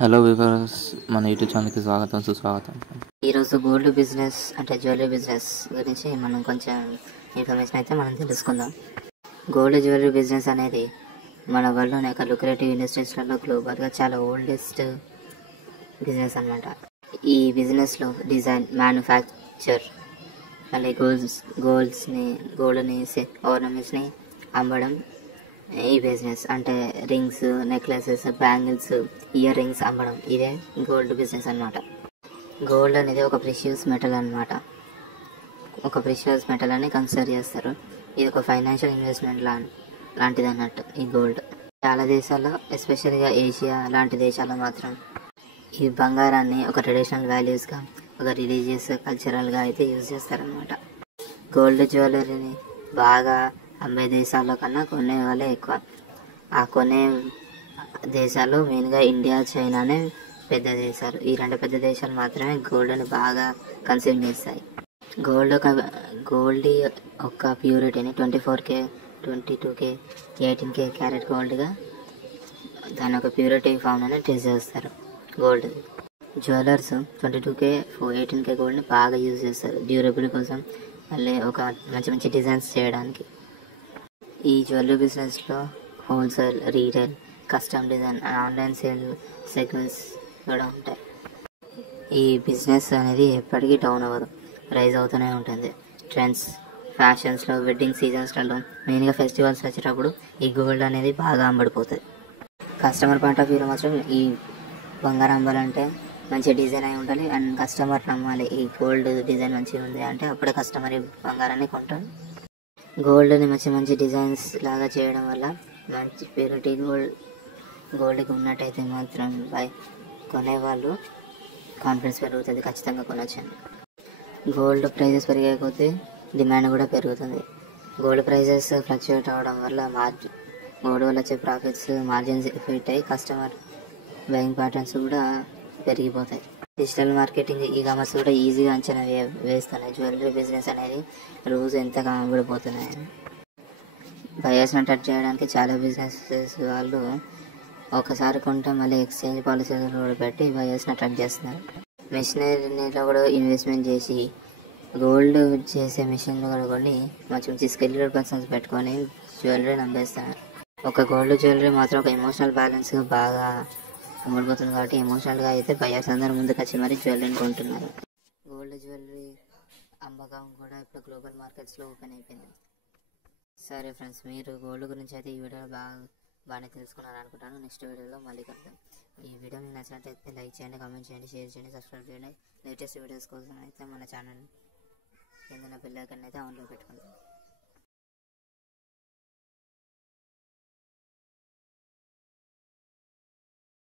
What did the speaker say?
Hello viewers, మన YouTube ఛానల్కి స్వాగతం సుస్వాగతం. ఈరోజు గోల్డ్ బిజినెస్ అంటే జ్యువెలరీ బిజినెస్ గురించి మనం కొంచెం ఇన్ఫర్మేషన్ అయితే మనం తెలుసుకుందాం. గోల్డ్ జ్యువెలరీ బిజినెస్ అనేది మన వరల్డ్లోనే ఒక లుక్రేటివ్ ఇండస్ట్రీస్లలో గ్లోబల్గా చాలా ఓల్డెస్ట్ బిజినెస్ అన్నమాట. ఈ బిజినెస్లో డిజైన్, మ్యానుఫ్యాక్చర్, మళ్ళీ గోల్డ్ని ఆర్నమెంట్స్ని అమ్మడం ఈ బిజినెస్. అంటే rings, necklaces, bangles, ear rings అమ్మడం, ఇదే గోల్డ్ బిజినెస్ అన్నమాట. గోల్డ్ అనేది ఒక ప్రెషియస్ మెటల్ అన్నమాట. ఒక ప్రెషియస్ మెటల్ అని కన్సిడర్ చేస్తారు. ఇది ఒక ఫైనాన్షియల్ ఇన్వెస్ట్మెంట్ లాంటిది అన్నట్టు ఈ గోల్డ్. చాలా దేశాల్లో, ఎస్పెషల్గా ఏషియా లాంటి దేశాల్లో మాత్రం ఈ బంగారాన్ని ఒక ట్రెడిషనల్ వాల్యూస్గా, ఒక రిలీజియస్, కల్చరల్గా అయితే యూజ్ చేస్తారనమాట. గోల్డ్ జ్యువెలరీని బాగా అమ్మే దేశాల్లో కన్నా కొనే వాళ్ళే ఎక్కువ. ఆ కొనే దేశాలు మెయిన్గా ఇండియా, చైనానే పెద్ద దేశాలు. ఈ రెండు పెద్ద దేశాలు మాత్రమే గోల్డ్ని బాగా కన్స్యూమ్ చేస్తాయి. గోల్డ్ యొక్క ప్యూరిటీని 24K, 22K, 18K క్యారెట్ గోల్డ్గా దాని ఒక ప్యూరిటీ ఫామ్ అని టెస్ట్ చేస్తారు. గోల్డ్ జ్యువెలర్స్ 22K, 18K గోల్డ్ని బాగా యూజ్ చేస్తారు డ్యూరబుల్ కోసం, మళ్ళీ ఒక మంచి మంచి డిజైన్స్ చేయడానికి. ఈ జ్యువెలరీ బిజినెస్లో wholesale, retail, custom design, online sale segments కూడా ఉంటాయి. ఈ బిజినెస్ అనేది ఎప్పటికీ డౌన్ అవ్వదు, రైజ్ అవుతూనే ఉంటుంది. ట్రెండ్స్, ఫ్యాషన్స్లో, వెడ్డింగ్ సీజన్స్లలో, మెయిన్గా ఫెస్టివల్స్ వచ్చేటప్పుడు ఈ గోల్డ్ అనేది బాగా అమ్మడిపోతుంది. కస్టమర్ పాయింట్ ఆఫ్ వ్యూలో మాత్రం ఈ బంగారం అమ్మాలంటే మంచి డిజైన్ అయి ఉండాలి, అండ్ కస్టమర్ నమ్మాలి ఈ గోల్డ్ డిజైన్ మంచిగా ఉంది అంటే అప్పుడే కస్టమర్ ఈ బంగారాన్ని కొంటాడు. గోల్డ్ని మంచి మంచి డిజైన్స్ లాగా చేయడం వల్ల మంచి ప్యూరిటీ గోల్డ్కి ఉన్నట్టయితే మాత్రం కొనేవాళ్ళు కాన్ఫిడెన్స్ పెరుగుతుంది, ఖచ్చితంగా కొనొచ్చండి. గోల్డ్ ప్రైజెస్ పెరిగే కొద్దీ డిమాండ్ కూడా పెరుగుతుంది. గోల్డ్ ప్రైజెస్ ఫ్లక్చుయేట్ అవ్వడం వల్ల గోల్డ్ వల్ల వచ్చే ప్రాఫిట్స్, మార్జిన్స్ ఎఫెక్ట్ అయ్యి కస్టమర్ బయింగ్ ప్యాటర్న్స్ కూడా పెరిగిపోతాయి. డిజిటల్ మార్కెటింగ్, ఈ కామర్స్ కూడా ఈజీగా అంచనా వేస్తున్నాయి జ్యువెలరీ బిజినెస్ అనేది రోజు ఎంతగా అమ్ముడుపోతున్నాయి. బయర్స్ని అట్రాక్ట్ చేయడానికి చాలా బిజినెసెస్ వాళ్ళు ఒకసారి కొంటే మళ్ళీ ఎక్స్చేంజ్ పాలసీలు కూడా పెట్టి బయర్స్ని అట్రాక్ట్ చేస్తున్నారు. మెషినరీలో కూడా ఇన్వెస్ట్మెంట్ చేసి గోల్డ్ చేసే మెషిన్లు కూడా కొన్ని మంచి మంచి స్కిల్డ్ పర్సన్స్ పెట్టుకొని జ్యువెలరీని అమ్మేస్తున్నారు. ఒక గోల్డ్ జ్యువెలరీ మాత్రం ఒక ఎమోషనల్ బ్యాలెన్స్గా బాగా అమ్ముడుపోతుంది కాబట్టి ఎమోషనల్గా అయితే బయర్స్ అందరూ ముందుకు వచ్చి మరీ జ్యువెలరీని కొంటున్నారు. గోల్డ్ జ్యువెలరీ అమ్మకం కూడా ఇప్పుడు గ్లోబల్ మార్కెట్స్లో ఓపెన్ అయిపోయింది. సరే ఫ్రెండ్స్, మీరు గోల్డ్ గురించి అయితే ఈ వీడియోలో బాగానే తెలుసుకున్నారు అనుకుంటాను. నెక్స్ట్ వీడియోలో మళ్ళీ కలుద్దాం. ఈ వీడియో మీకు నచ్చినట్లయితే లైక్ చేయండి, కామెంట్ చేయండి, షేర్ చేయండి, సబ్స్క్రైబ్ చేయండి. లేటెస్ట్ వీడియోస్ కోసం అయితే మన ఛానల్ కింద బెల్ ఐకాన్ అయితే ఆన్లో పెట్టుకోండి.